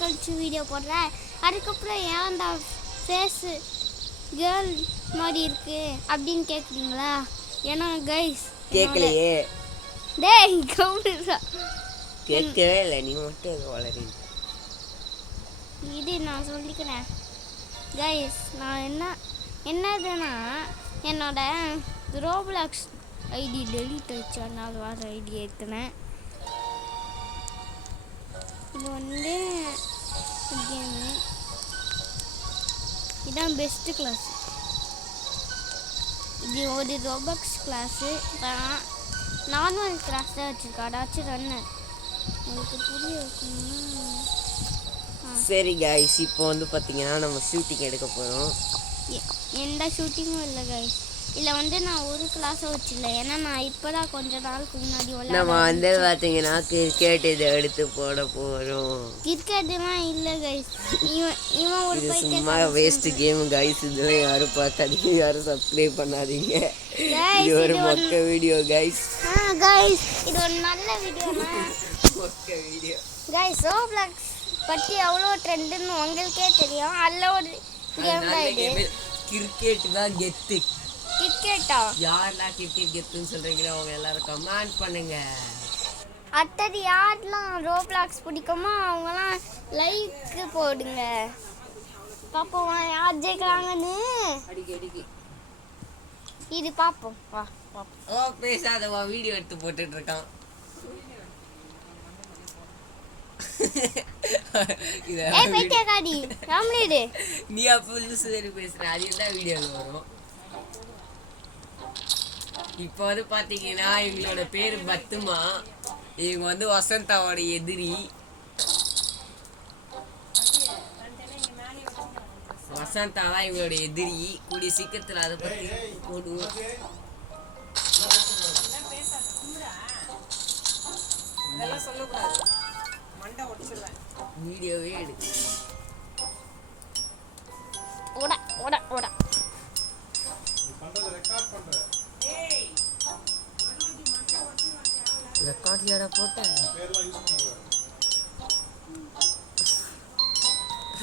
கழிச்சு வீடியோ போடுறேன். அதுக்கப்புறம் ஏன் அந்த ஃபேஸு கேர்ள் மாதிரி இருக்கு அப்படின்னு கேட்குறீங்களா? ஏன்னா கைஸ் கேட்கலையே. டேய் கவுண்டரா கேட்கவே இல்லை, நீ மட்டும் வளரி. இது நான் சொல்லிக்கிறேன் கைஸ். நான் என்னதுன்னா என்னோட ரோப்ளாக்ஸ் ஐடி டெலீட் ஆயிடுச்சு, அதனால வர ஐடி ஏற்றுனேன். இது வந்து கேமு, இதுதான் பெஸ்ட்டு கிளாஸ். இது ஒரு ரோபாக்ஸ் கிளாஸு தான், நார்மல் கிளாஸ் தான் வச்சுருக்கேன். அதாச்சும் ரன்னர் உங்களுக்கு புரிய வைக்கணும்னா. சரி கைஸ், இப்போ வந்து பார்த்தீங்கன்னா நம்ம ஷூட்டிங் எடுக்க போகிறோம். எந்த ஷூட்டிங்கும் இல்லை கைஸ். இல்லை வந்து நான் ஒரு கிளாஸை வச்சிடல, ஏன்னா நான் இப்போ தான் கொஞ்ச நாளுக்கு முன்னாடி நம்ம வந்து பார்த்தீங்கன்னா கிரிக்கெட் இதை எடுத்து போட போகிறோம். கிரிக்கெட்டுலாம் இல்லை கைஸ். இவன் ஒரு சும்மா வேஸ்ட் கேம் கைஸ். இதெல்லாம் யாரும் பார்க்காதீங்க, யாரும் சப்ஸ்கிரைப் பண்ணாதீங்க. இது ஒரு மொக்க வீடியோ கைஸ். கைஸ் இது ஒரு நல்ல வீடியோனா மொக்க வீடியோ கைஸ். ரோப்ளாக்ஸ் பற்றி அவ்வளோ ட்ரெண்டுன்னு உங்களுக்கே தெரியும். அதில் ஒரு கேம் தான் இது. கிரிக்கெட் தான் கெத்து. கிரிக்கெட்டா? யாரெல்லாம் கிரிக்கெட் கெத்துன்னு சொல்கிறீங்களோ அவங்க எல்லாரும் கமெண்ட் பண்ணுங்க. அடுத்தது யாரெல்லாம் ரோப்ளாக்ஸ் பிடிக்குமோ அவங்களாம் லைக்கு போடுங்க. பார்ப்போம் யார் ஜெயிக்கிறாங்கன்னு. அடிக்கடிக்கு இது பார்ப்போம். வா பார்ப்போம். ஓ பேசாதவா, வீடியோ எடுத்து போட்டுட்டு இருக்கான். பைத்தியக்காரி ராம்லீடு, நீ அப்போ சரி பேசுற, அது தான் வீடியோவில் வரும். இப்போ வந்து பார்த்தீங்கன்னா இவங்களோட பேர் பத்துமா. இவங்க வந்து வசந்தாவோட எதிரி. வசந்தா தான் இவங்களோட எதிரி. கூடிய சீக்கிரத்தில் அதை பற்றி போடுவோம். வீடியோவே எடுக்கு. ஓட ஓட ஓட. ரெக்கார்ட் யாரா போட்ட?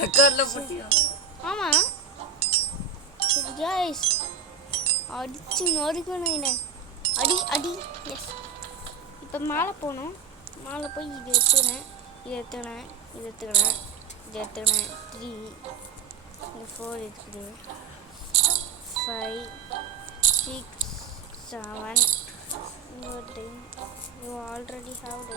ரெக்கார்ட்ல போட்டியா? ஆமா கைஸ். அடிச்சு நொறுக்கணும் என்ன. அடி அடி. எஸ். இப்போ மேலே போகணும். மேலே போய் இது எடுத்துக்கினேன், இது எடுத்துக்கினேன், இது எடுத்துக்கினேன், இது எடுத்துக்கினேன். 3 இங்கே 4 இருக்குது. 5 6 7. You already have.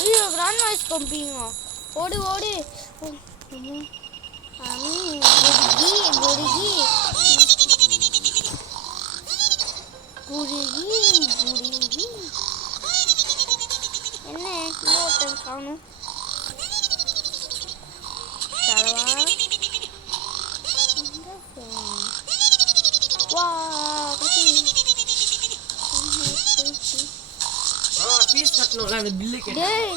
ஐயோ கிராண்ட் வாய்ஸ் கம்பிங்க. ஓடு ஓடு. குருகி என்ன இன்னொருத்தன் காணும். வா ஃபீஸ் கட்டணும்ல, அந்த பில் கேட்டா. டேய்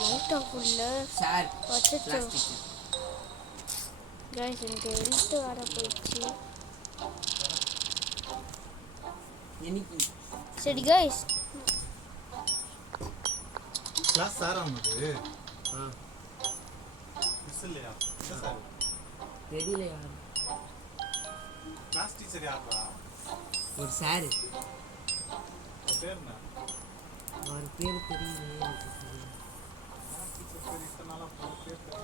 லைட் ஆஃப் இல்ல சார் வச்சச்சோ गाइस. எனக்கு ஹெல்த் வர போயிடுச்சு. எனக்கு சரி गाइस क्लास आ रहा मुझे. हां इसलिए சார் தெரியல யார் क्लास टीचर யாரா? ஒரு சார். பேர் என்ன? அவர் பேர் தெரியல. டீச்சர் பேர் இத்தனால பேர் தெரியல.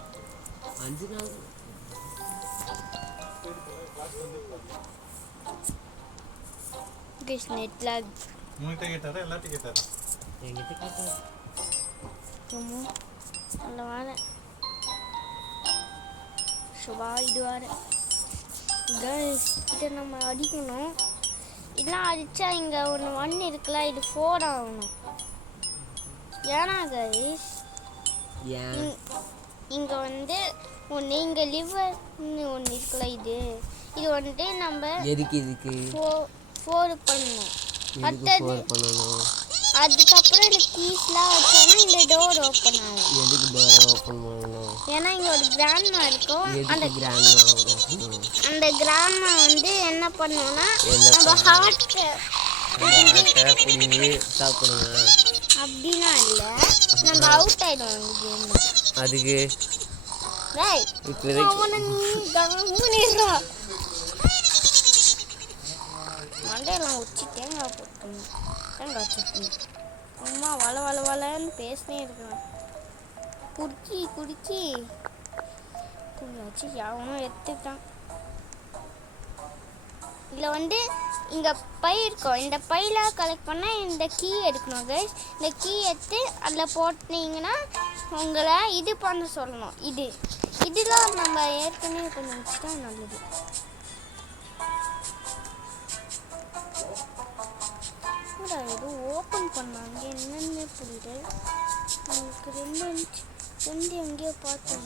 5 நாள் பேர் கிளாஸ் வந்து गाइस नेट लैग. உன்கிட்ட கேட்டாரா எல்லாத்தையும் கேட்டாரா? என்கிட்ட கேட்டார். சும்மா அல்ல வார சுபா இது வார गाइस இதை நம்ம அடிக்கணும். இதெல்லாம் அடித்தா இங்கே ஒன்று 1 இருக்குல்ல, இது 4 ஆகணும். ஏன்னா गाइस இங்கே வந்து ஒன்று இங்கே லிவர்னு ஒன்று இருக்குல்ல, இது வந்துட்டு நம்ம இதுக்கு 4 பண்ணணும். அடுத்தது பண்ணணும். அதுக்கப்புறம் இந்த கீஸ்லாம் வச்சோன்னா இந்த டோர் ஓப்பன் ஆகும். எதுக்கு டோரை ஓப்பன் பண்ணணும்? ஏன்னா இங்கே ஒரு கிராண்ட்மா இருக்கும். அந்த கிராண்ட்மா வந்து என்ன பண்ணுவோம்னா நம்ம ஹார்ட்டை பிடிங்கி சாப்பிடுங்க. அப்படின்னா இல்லை நம்ம அவுட் ஆயிடுவோம் இந்த கேம்ல. அதுக்கு டேய் இப்போதைக்கு அவனை நீ கம்முனிடுறா. மண்டையெல்லாம் உச்சி தேங்காய் போட்டு தேங்காய் சட்னி அம்மா வள வள வளன்னு பேசினே இருக்கிறேன். குடிச்சி குடிச்சி வச்சு எவனும் எடுத்துட்டான். இதில் வந்து இங்கே பை இருக்கும். இந்த பையில் கலெக்ட் பண்ணால் இந்த கீ எடுக்கணும் கைஸ். இந்த கீ எடுத்து அதில் போட்டிங்கன்னா உங்களை இது பண்ண சொல்லணும். இதெல்லாம் நம்ம ஏற்கனவே கொஞ்சம் வச்சுட்டா நல்லது. ஏதோ ஓப்பன் பண்ணாங்க என்னன்னு புரியுது. எனக்கு ரெண்டு எங்கேயோ பார்த்தேன்.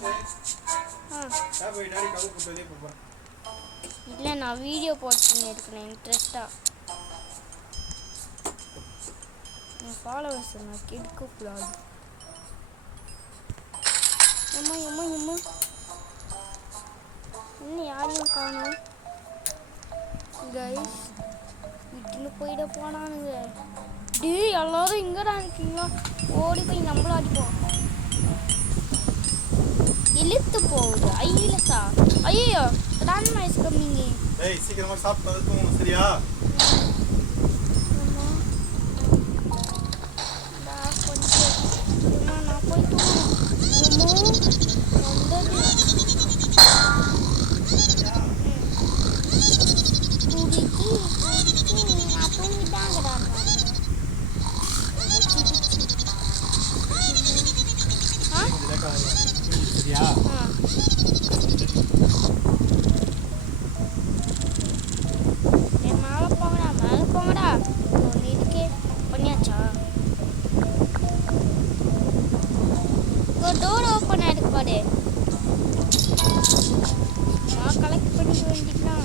இல்லை நான் வீடியோ போட்டுன்னு இருக்கிறேன் இன்ட்ரெஸ்டாக. என் ஃபாலோவர்ஸ் நான் கெடுக்கக்கூடாது. எம்மா இன்னும் யாரையும் காணோம் கைஸ். வீட்டுன்னு போயிட போனானுங்க. டேய் எல்லாரும் இங்கடா இருக்கீங்களா? ஓடி போய் நம்மளும் அடிப்போம். இழுத்து போகுது. ஐயிலசா ஐயோ ரன் மைஸ் கம்மிங்க. ஏய் சீக்கிரமா சாப்பிட்டு வந்து தூங்கணும் சரியா? நான் போய் தூங்கணும். நான் தூங்கிட்டாங்கடா. சரியா? மேலே போங்கடா. ஒன்று இருக்கே பண்ணியாச்சா? ஒரு டோர் ஓப்பன் ஆகிருக்கு பாரு. நான் கலெக்ட் பண்ணிக்க வேண்டியதுதான்.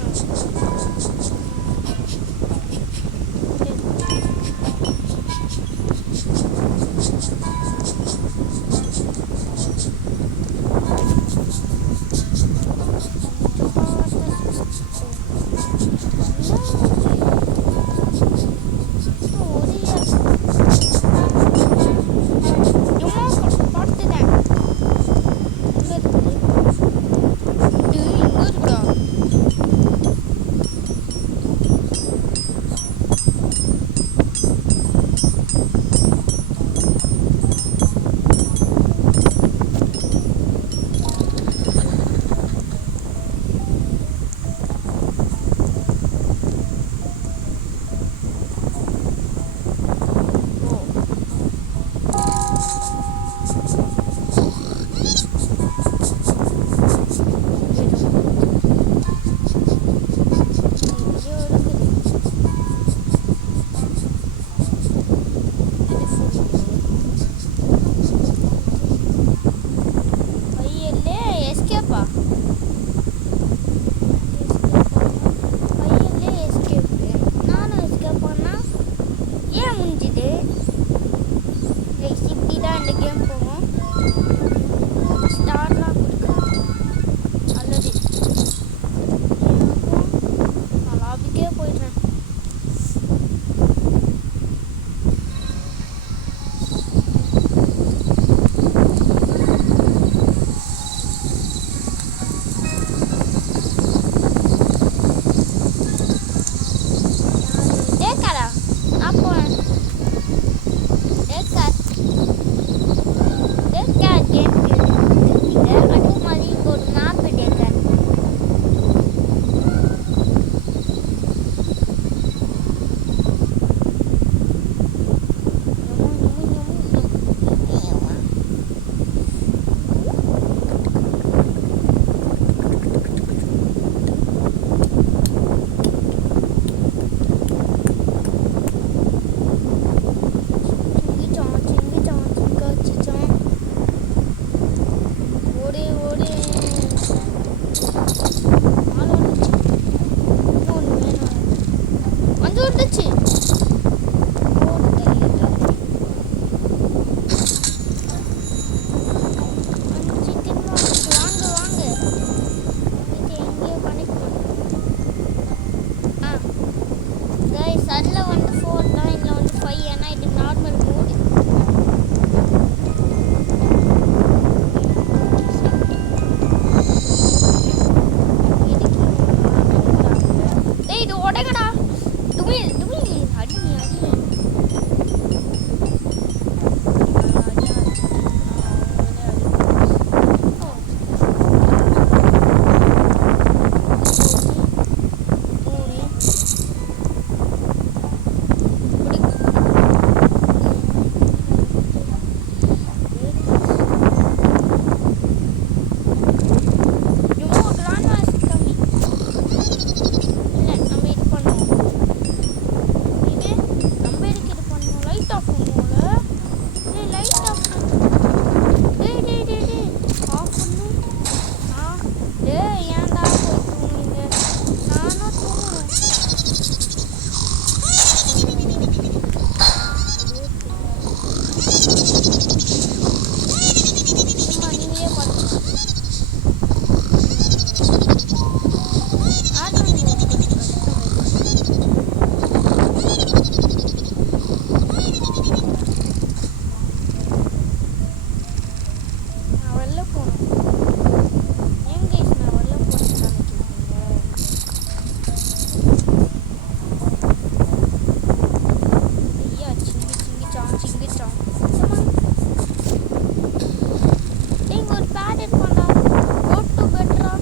ஆஃப் பண்ணுவோம்ல. டேய் லைட் ஆஃப் பண்ணு. டேய் டேய் டேய் டேய் ஆஃப் பண்ணு. டேய் ஏன்டா போய் தூங்குறீங்க? நானும் தூங்குறேன். அம்மா நீங்களே பாருங்க. நான் வெளில போகணும். ஏன் guys நான் வெளில போகணும்னு நினைக்கிறீங்க? ஐயா சிங்கிச்சான். இங்க ஒரு பேட் எடுப்பாங்க. Go to bed ரா.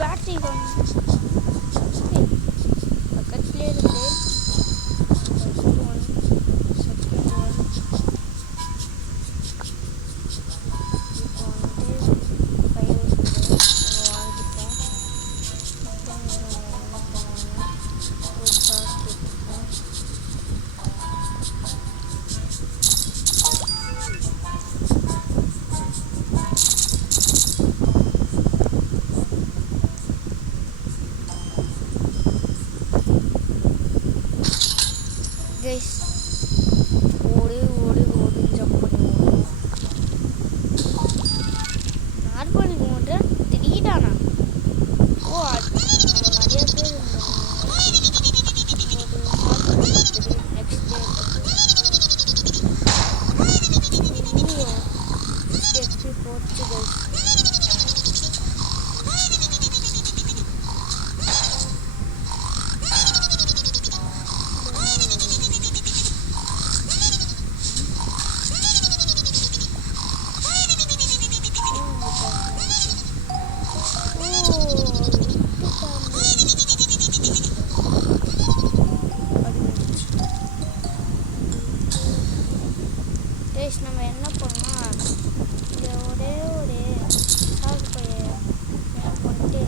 பேட்டரி பக்கத்துலேயே இருக்கு. First one, second one. இப்போ வந்து 5 இருக்குது, நம்ம வாங்கிட்டோம். அப்புறம் இதை நம்ம என்ன பண்ணுவோம்னா ஒரு பாக்ஸ் எடுத்துப்போம். கைஸ் ஓடு ஓடு ஓடு ஜம்ப் பண்ணி ஓடும். Normal mode திடீடானா. ஓ நம்ம நிறைய பேர் நெக்ஸ்ட் எப்படி போச்சு கைஸ். நம்ம என்ன பண்ணோம், இங்கே ஒரே ஒரு சாக்கு பைய போட்டு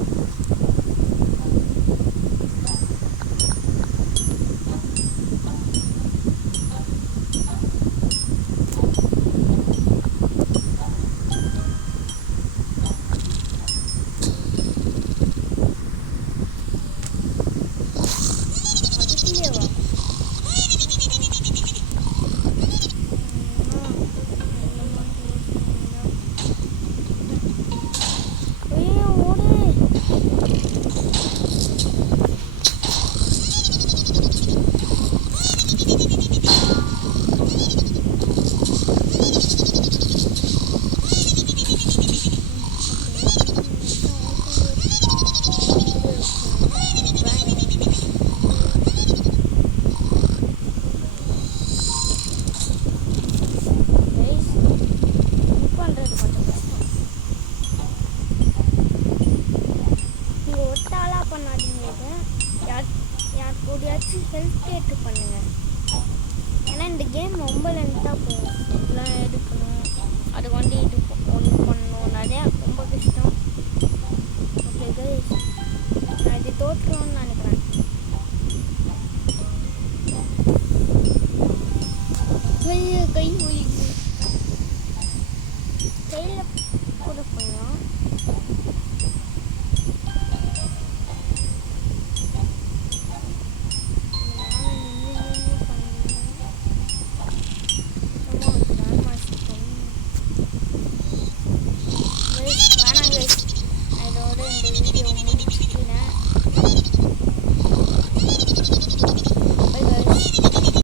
அதுக்குள்ளேவா கூடயாச்சும் ஹெல்ப் கேட்டு பண்ணுங்க. ஏன்னா இந்த கேம் ரொம்ப லென்த்தாக போகும். இதெல்லாம் எடுக்கணும், அது வந்து